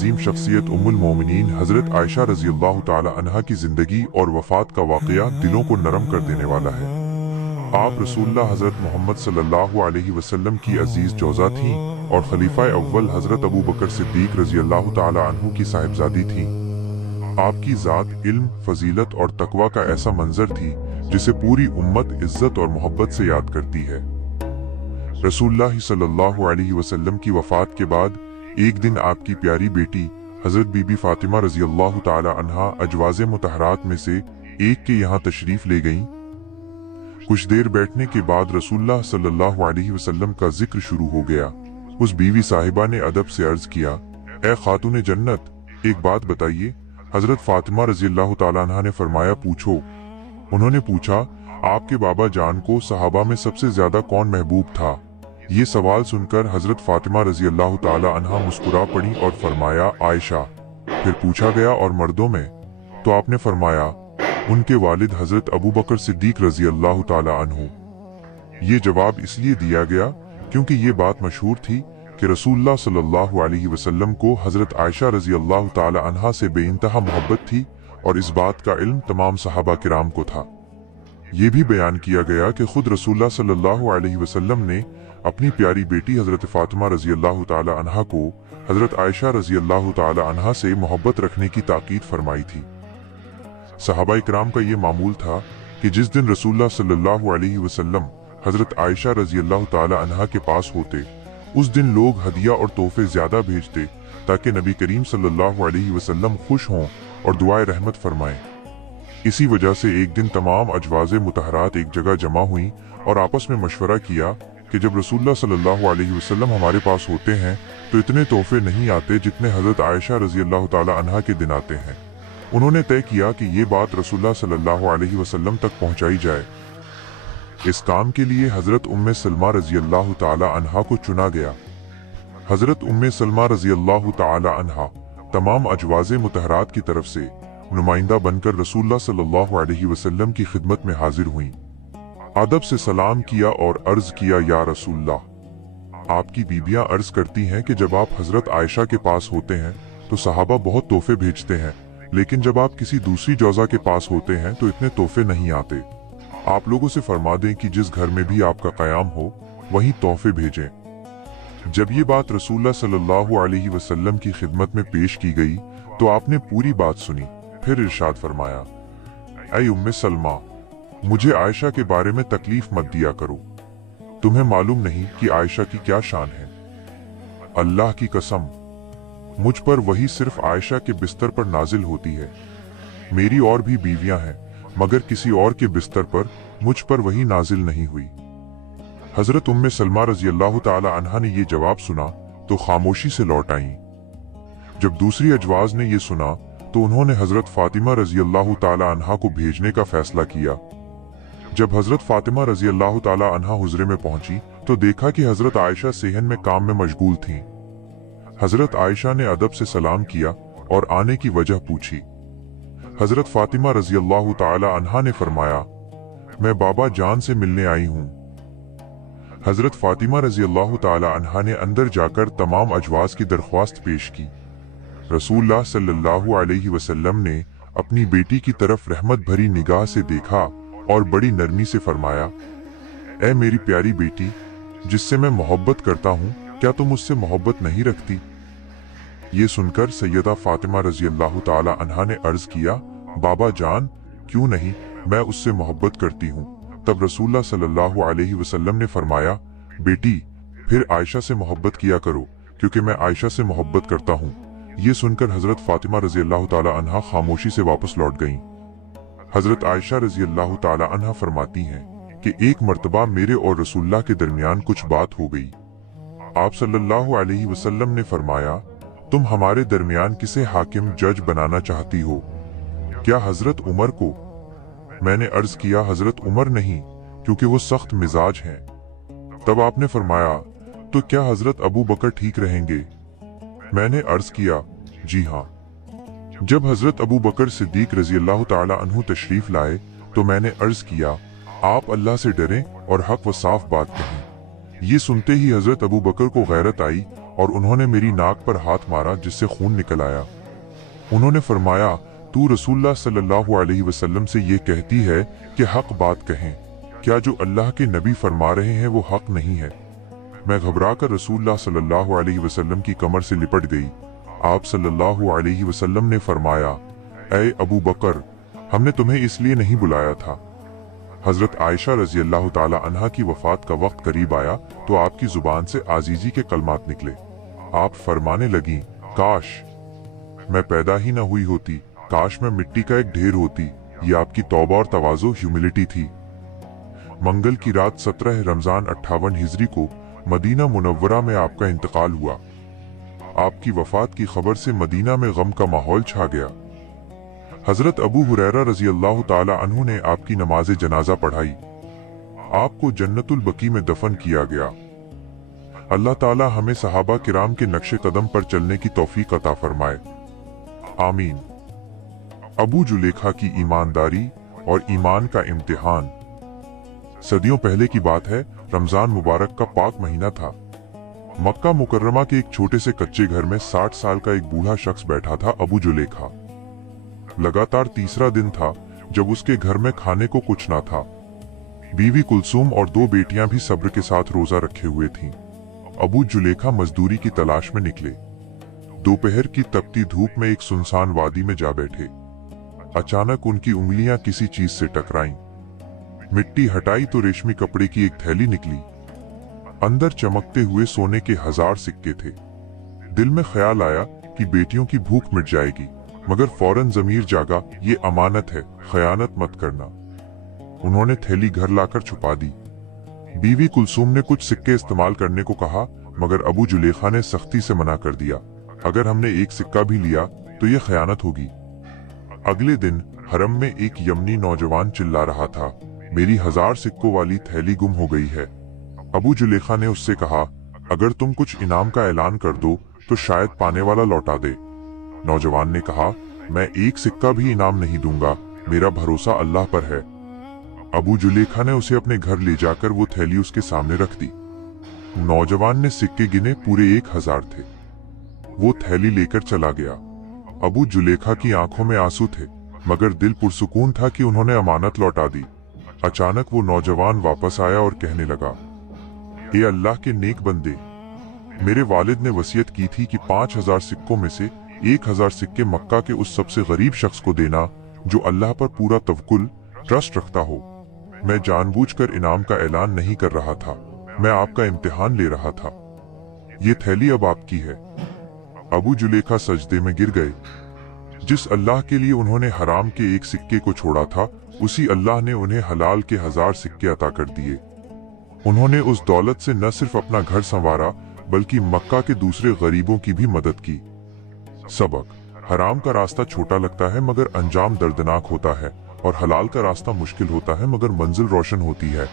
अजीम शख्सियत उम्मुल मोमिनीन हजरत आयशा रजी अल्लाह ताला अन्हा की जिंदगी और वफात का वाक़या दिलों को नरम कर देने वाला है। आप रसूलुल्लाह हजरत मोहम्मद सल्लल्लाहु अलैहि वसल्लम की अजीज जोजा थीं और खलीफा अव्वल हजरत अबू बकर सिद्दीक रजी अल्लाह ताला अन्हु की साहिबजादी थीं। आपकी ज़ात इल्म, फजीलत और तकवा का ऐसा मंजर थी जिसे पूरी उम्मत इज्जत और मोहब्बत से याद करती है। रसूलुल्लाह सल्लल्लाहु अलैहि वसल्लम की वफात के बाद एक दिन आपकी प्यारी बेटी हजरत बीबी फातिमा रजी अल्लाह ताला अन्हा अजवाज़े मुतहरात में से एक के यहाँ तशरीफ ले गईं। कुछ देर बैठने के बाद रसूलुल्लाह सल्लल्लाहु अलैहि वसल्लम का जिक्र शुरू हो गया। उस बीवी साहिबा ने अदब से अर्ज किया, ए खातून जन्नत, एक बात बताइए। हजरत फातिमा रजी अल्लाह ताला अन्हा ने फरमाया, पूछो। उन्होंने पूछा, आपके बाबा जान को सहाबा में सबसे ज्यादा कौन महबूब था? ये सवाल सुनकर हजरत फातिमा रजी अल्लाह ताला अन्हा मुस्कुरा पड़ी और फरमाया, आयशा। फिर पूछा गया, और मर्दों में? तो आपने फरमाया, उनके वालिद हजरत अबू बकर सिद्दीक रजी अल्लाह ताला अन्हु। ये जवाब इसलिए दिया गया क्योंकि ये बात मशहूर थी कि रसूलुल्लाह सल्लल्लाहु अलैहि वसल्लम को हजरत आयशा रजी अल्लाह ताला अन्हा से बेइंतहा मोहब्बत थी और इस बात का इल्म तमाम सहाबा किराम को था। ये भी बयान किया गया कि खुद रसूलुल्लाह सल्लल्लाहु अलैहि वसल्लम ने अपनी प्यारी बेटी हजरत फातिमा रजी अल्लाह ताला अन्हा को हजरत आयशा रजी अल्लाह ताला अन्हा से मोहब्बत रखने की ताकीद फरमाई थी। सहाबा इकराम का ये मामूल था कि जिस दिन रसूलुल्लाह सल्लल्लाहु अलैहि वसल्लम हजरत आयशा रजी अल्लाह ताला अन्हा के पास होते, उस दिन लोग हदिया और तोहफे ज्यादा भेजते ताकि नबी करीम सल्लल्लाहु अलैहि वसल्लम खुश हों और दुआए रहमत फरमाएं। इसी वजह से एक दिन तमाम अजवाज़े मुतहरात एक जगह जमा हुई और आपस में मशवरा किया कि जब रसूलुल्लाह सल्लल्लाहु अलैहि वसल्लम हमारे पास होते हैं तो इतने तोहफे नहीं आते जितने हजरत आयशा रजी अल्लाह ताला अन्हा के दिन आते हैं। उन्होंने तय किया कि ये बात रसूलुल्लाह सल्लल्लाहु अलैहि वसल्लम तक पहुंचाई जाए। इस काम के लिए हजरत उम्मे सलमा रजी अल्लाह ताला अन्हा को चुना गया। हजरत उम्मे सलमा रजी अल्लाह ताला अन्हा तमाम अजवाज़े मुतहरात की तरफ से नुमाइंदा बनकर रसूलुल्लाह सल्लल्लाहु अलैहि वसल्लम की खिदमत में हाजिर हुईं। अदब से सलाम किया और अर्ज किया, या रसूलल्लाह। आपकी बीबियां अर्ज करती हैं कि जब आप हजरत आयशा के पास होते हैं तो सहाबा बहुत तोहफे भेजते हैं, लेकिन जब आप किसी दूसरी जोजा के पास होते हैं तो इतने तोहफे नहीं आते। आप लोगों से फरमा दें कि जिस घर में भी आपका कयाम हो वहीं तोहफे भेजें। जब ये बात रसूलुल्लाह सल्लल्लाहु अलैहि वसल्लम की खिदमत में पेश की गई तो आपने पूरी बात सुनी। फिर इरशाद फरमाया, ऐ उम्मे सलमा, मुझे आयशा के बारे में तकलीफ मत दिया करो। तुम्हें मालूम नहीं कि आयशा की क्या शान है। अल्लाह की कसम, मुझ पर वही सिर्फ आयशा के बिस्तर पर नाजिल होती है। मेरी और भी बीवियां हैं, मगर किसी और के बिस्तर पर मुझ पर वही नाजिल नहीं हुई। हजरत उम्मे सलमा रजी अल्लाह ताला अन्हा ने ये जवाब सुना तो खामोशी से लौट आईं। जब दूसरी अजवाज ने ये सुना तो उन्होंने हजरत फातिमा रजी अल्लाह ताला अन्हा को भेजने का फैसला किया। जब हजरत फातिमा रजी अल्लाह ताला अन्हा हुजरे में पहुंची तो देखा कि हजरत आयशा सेहन में काम में मशगूल थीं। हजरत आयशा ने अदब से सलाम किया और आने की वजह पूछी। हजरत फातिमा रजी अल्लाह ताला अन्हा ने फरमाया, मैं बाबा जान से मिलने आई हूँ। हजरत फातिमा रजी अल्लाह ताला अन्हा ने अंदर जाकर तमाम अजवाज की दरख्वास्त पेश की। रसूलुल्लाह सल्लल्लाहु अलैहि वसल्लम ने अपनी बेटी की तरफ रहमत भरी निगाह से देखा और बड़ी नरमी से फरमाया, ऐ मेरी प्यारी बेटी, जिससे मैं मोहब्बत करता हूँ, क्या तुम मुझसे मोहब्बत नहीं रखती? ये सुनकर सैयदा फातिमा रजी अल्लाह ताला अन्हा ने अर्ज किया, बाबा जान, क्यों नहीं, मैं उससे मोहब्बत करती हूँ। तब रसूलुल्लाह सल्लल्लाहु अलैहि वसल्लम ने फरमाया, बेटी, फिर आयशा से मोहब्बत किया करो, क्योंकि मैं आयशा से मोहब्बत करता हूँ। ये सुनकर हजरत फातिमा रजी अल्लाह ताला अन्हा खामोशी से वापस लौट गईं। हजरत आयशा रजी अल्लाह ताला अन्हा फरमाती हैं कि एक मर्तबा मेरे और रसूलुल्लाह के दरमियान कुछ बात हो गई। आप सल्लल्लाहु अलैहि वसल्लम ने फरमाया, तुम हमारे दरमियान किसे हाकिम जज बनाना चाहती हो? क्या हजरत उमर को? मैंने अर्ज किया, हजरत उमर नहीं, क्योंकि वो सख्त मिजाज हैं। तब आपने फरमाया, तो क्या हजरत अबू बकर ठीक रहेंगे? मैंने अर्ज किया, जी हाँ। जब हजरत अबू बकर सिद्दीक रजी अल्लाह ताला अन्हु तशरीफ लाए तो मैंने अर्ज किया, आप अल्लाह से डरें और हक व साफ बात कहें। ये सुनते ही हजरत अबू बकर को गैरत आई और उन्होंने मेरी नाक पर हाथ मारा जिससे खून निकल आया। उन्होंने फरमाया, तू रसूलुल्लाह सल्लल्लाहु अलैहि वसल्लम से ये कहती है कि हक बात कहें, क्या जो अल्लाह के नबी फरमा रहे हैं वो हक नहीं है? मैं घबरा कर रसूलुल्लाह सल्लल्लाहु अलैहि वसल्लम की कमर से लिपट गई। आप सल्लल्लाहु अलैहि वसल्लम ने फरमाया, ऐ अबू बकर, हमने तुम्हें इसलिए नहीं बुलाया था। हजरत आयशा रजी अल्लाह ताला अन्हा की वफात का वक्त करीब आया तो आपकी जुबान से आजीजी के कलमात निकले। आप फरमाने लगी, काश मैं पैदा ही न हुई होती, काश मैं मिट्टी का एक ढेर होती। ये आपकी तौबा और तवाज़ो ह्यूमिलिटी थी। मंगल की रात 17 रमजान 58 हिजरी को मदीना मुनव्वरा में आपका इंतकाल हुआ। आपकी वफात की खबर से मदीना में गम का माहौल छा गया। हजरत अबू हुरैरा रजी अल्लाह ताला अन्हु ने आपकी नमाज जनाजा पढ़ाई। आपको जन्नतुल बकी में दफन किया गया। अल्लाह ताला हमें सहाबा किराम के नक्शे कदम पर चलने की तौफीक अता फरमाए, आमीन। अबू जुलेखा की ईमानदारी और ईमान का इम्तिहान। सदियों पहले की बात है, रमजान मुबारक का पाक महीना था। मक्का मुकर्रमा के एक छोटे से कच्चे घर में 60 साल का एक बूढ़ा शख्स बैठा था, अबू जुलेखा। लगातार तीसरा दिन था जब उसके घर में खाने को कुछ ना था। बीवी कुलसूम और 2 बेटियां भी सब्र के साथ रोजा रखे हुए थीं। अबू जुलेखा मजदूरी की तलाश में निकले। दोपहर की तपती धूप में एक सुनसान वादी में जा बैठे। अचानक उनकी उंगलियां किसी चीज से टकराईं। मिट्टी हटाई तो रेशमी कपड़े की एक थैली निकली। अंदर चमकते हुए सोने के 1000 सिक्के थे। दिल में ख्याल आया कि बेटियों की भूख मिट जाएगी, मगर फौरन जमीर जागा, ये अमानत है, खयानत मत करना। उन्होंने थैली घर लाकर छुपा दी। बीवी कुलसूम ने कुछ सिक्के इस्तेमाल करने को कहा, मगर अबू जुलेखा ने सख्ती से मना कर दिया। अगर हमने एक सिक्का भी लिया तो ये खयानत होगी। अगले दिन हरम में एक यमनी नौजवान चिल्ला रहा था, मेरी 1000 सिक्कों वाली थैली गुम हो गई है। अबू जुलेखा ने उससे कहा, अगर तुम कुछ इनाम का ऐलान कर दो तो शायद पाने वाला लौटा दे। नौजवान ने कहा, मैं एक सिक्का भी इनाम नहीं दूंगा, मेरा भरोसा अल्लाह पर है। अबू जुलेखा ने उसे अपने घर ले जाकर वो थैली उसके सामने रख दी। नौजवान ने सिक्के गिने, पूरे 1000 थे। वो थैली लेकर चला गया। अबू जुलेखा की आंखों में आंसू थे, मगर दिल पुरसुकून था कि उन्होंने अमानत लौटा दी। अचानक वो नौजवान वापस आया और कहने लगा, ए अल्लाह के नेक बंदे, मेरे वालिद ने वसीयत की थी कि 5000 सिक्कों में से 1000 सिक्के मक्का के उस सबसे गरीब शख्स को देना जो अल्लाह पर पूरा तवक्कुल, ट्रस्ट रखता हो। मैं जानबूझकर इनाम का ऐलान नहीं कर रहा था, मैं आपका इम्तिहान ले रहा था। ये थैली अब आपकी है। अबू जुलेखा सजदे में गिर गए। जिस अल्लाह के लिए उन्होंने हराम के एक सिक्के को छोड़ा था, उसी अल्लाह ने उन्हें हलाल के 1000 सिक्के अता कर दिए। उन्होंने उस दौलत से न सिर्फ अपना घर संवारा, बल्कि मक्का के दूसरे गरीबों की भी मदद की। सबक: हराम का रास्ता छोटा लगता है मगर अंजाम दर्दनाक होता है, और हलाल का रास्ता मुश्किल होता है मगर मंजिल रोशन होती है।